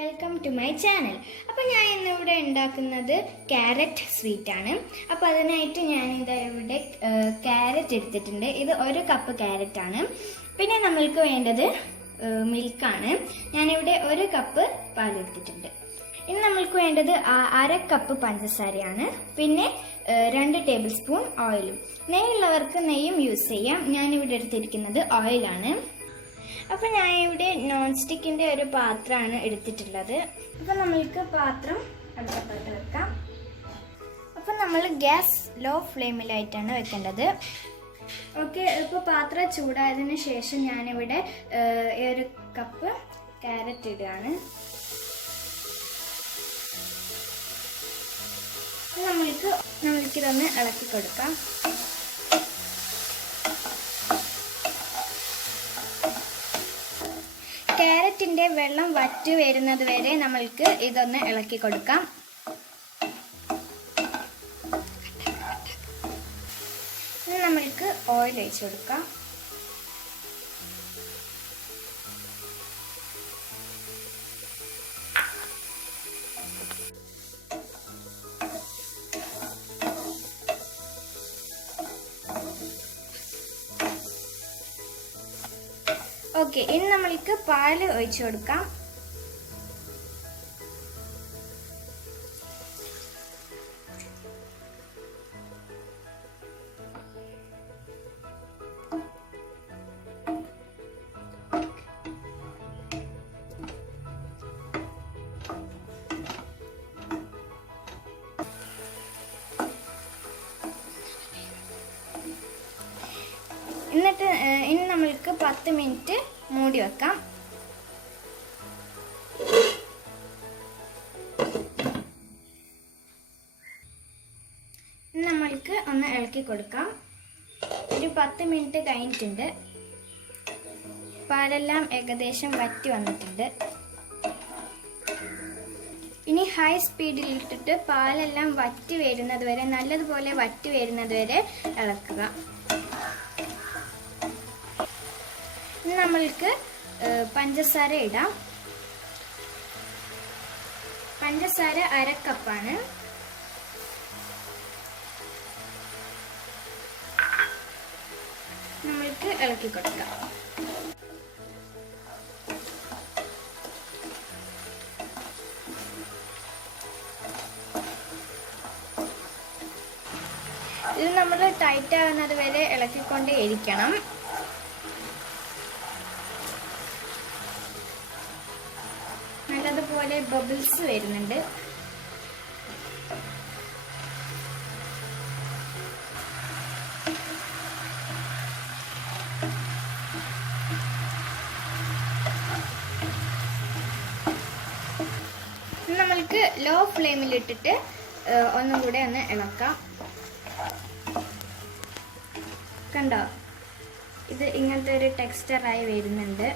Welcome to my channel. അപ്പോൾ ഞാൻ ഇന്നിവിടെ ഉണ്ടാക്കുന്നത് ക്യാരറ്റ് സ്വീറ്റ് ആണ്. അപ്പോൾ അതിനായിട്ട് ഞാൻ ഇവിടെ ക്യാരറ്റ് എടുത്തിട്ടുണ്ട്. ഇത് 1 കപ്പ് ക്യാരറ്റ് ആണ്. പിന്നെ നമ്മൾക്ക് വേണ്ടത് മിൽക്കാണ്. ഞാനിവിടെ 1 കപ്പ് പാൽ എടുത്തിട്ടുണ്ട്. ഇനി നമ്മൾക്ക് വേണ്ടത് 1/2 കപ്പ് പഞ്ചസാരയാണ്. പിന്നെ 2 ടേബിൾ സ്പൂൺ ഓയിലും. നെയ്യുള്ളവർക്ക് നെയ്യും യൂസ് ചെയ്യാം. ഞാനിവിടെ എടുത്തിരിക്കുന്നത് ഓയിലാണ്. അപ്പോൾ ഞാൻ ഇവിടെ നോൺ സ്റ്റിക്കിൻ്റെ ഒരു പാത്രമാണ് എടുത്തിട്ടുള്ളത്. അപ്പോൾ നമ്മൾക്ക് പാത്രം അടുപ്പത്തോട്ട് വെക്കാം. അപ്പോൾ നമ്മൾ ഗ്യാസ് ലോ ഫ്ലെയിമിലായിട്ടാണ് വെക്കേണ്ടത്. ഓക്കെ, ഇപ്പോൾ പാത്രം ചൂടായതിനു ശേഷം ഞാനിവിടെ 1 കപ്പ് ക്യാരറ്റ് ഇടുകയാണ്. നമ്മൾക്കിതൊന്ന് ഇളക്കി കൊടുക്കാം. ക്യാരറ്റിൻ്റെ വെള്ളം വറ്റി വരുന്നത് വരെ നമ്മൾക്ക് ഇതൊന്ന് ഇളക്കി കൊടുക്കാം. ഇനി നമ്മൾക്ക് ഓയിൽ ഒഴിച്ച് കൊടുക്കാം. ഓക്കെ, ഇനി നമ്മൾക്ക് പാല് ഒഴിച്ചു കൊടുക്കാം. എന്നിട്ട് ഇനി നമ്മൾക്ക് 10 മിനിറ്റ് മൂടി വെക്കാം. നമ്മൾക്ക് ഒന്ന് ഇളക്കി കൊടുക്കാം. ഒരു 10 മിനിറ്റ് കഴിഞ്ഞിട്ടുണ്ട്. പാലെല്ലാം ഏകദേശം വറ്റി വന്നിട്ടുണ്ട്. ഇനി ഹൈ സ്പീഡിൽ ഇട്ടിട്ട് പാലെല്ലാം വറ്റി വരുന്നത് വരെ, നല്ലതുപോലെ വറ്റി വരുന്നത് വരെ ഇളക്കുക. ഇനി നമ്മൾക്ക് പഞ്ചസാര ഇടാം. പഞ്ചസാര 1/2 കപ്പാണ്. നമ്മൾക്ക് ഇളക്കി കൊടുക്കാം. ഇത് നമ്മൾ ടൈറ്റ് ആകുന്നത് വരെ ഇളക്കിക്കൊണ്ടേ ഇരിക്കണം. നല്ലതുപോലെ ബബിൾസ് വരുന്നുണ്ട്. നമ്മൾക്ക് ലോ ഫ്ലെയിമിൽ ഇട്ടിട്ട് ഒന്നും കൂടെ ഒന്ന് ഇളക്കാം. കണ്ടോ, ഇത് ഇങ്ങനത്തെ ഒരു ടെക്സ്ചറായി വരുന്നുണ്ട്.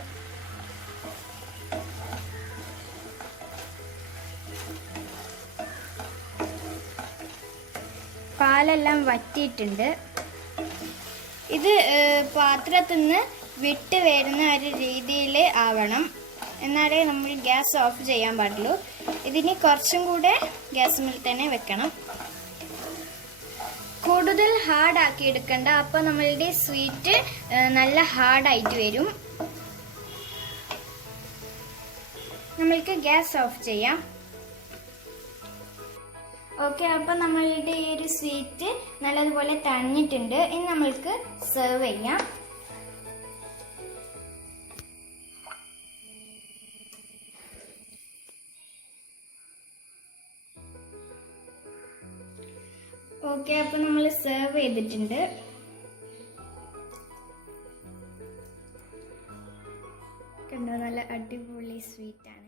പാലെല്ലാം വറ്റിയിട്ടുണ്ട്. ഇത് പാത്രത്തിൽ നിന്ന് വിട്ട് വരുന്ന ഒരു രീതിയിൽ ആവണം. എന്നാലേ നമ്മൾ ഗ്യാസ് ഓഫ് ചെയ്യാൻ പാടുള്ളൂ. ഇതിന് കുറച്ചും കൂടെ ഗ്യാസിൽ തന്നെ വെക്കണം. കൂടുതൽ ഹാർഡാക്കി എടുക്കണ്ട. അപ്പോൾ നമ്മളുടെ സ്വീറ്റ് നല്ല ഹാർഡായിട്ട് വരും. നമ്മൾക്ക് ഗ്യാസ് ഓഫ് ചെയ്യാം. ഓക്കെ, അപ്പം നമ്മളുടെ ഈ ഒരു സ്വീറ്റ് നല്ലതുപോലെ തണിഞ്ഞിട്ടുണ്ട്. ഇനി നമ്മൾക്ക് സെർവ് ചെയ്യാം. ഓക്കെ, അപ്പം നമ്മൾ സെർവ് ചെയ്തിട്ടുണ്ട്. കണ്ടോ, നല്ല അടിപൊളി സ്വീറ്റാണ്.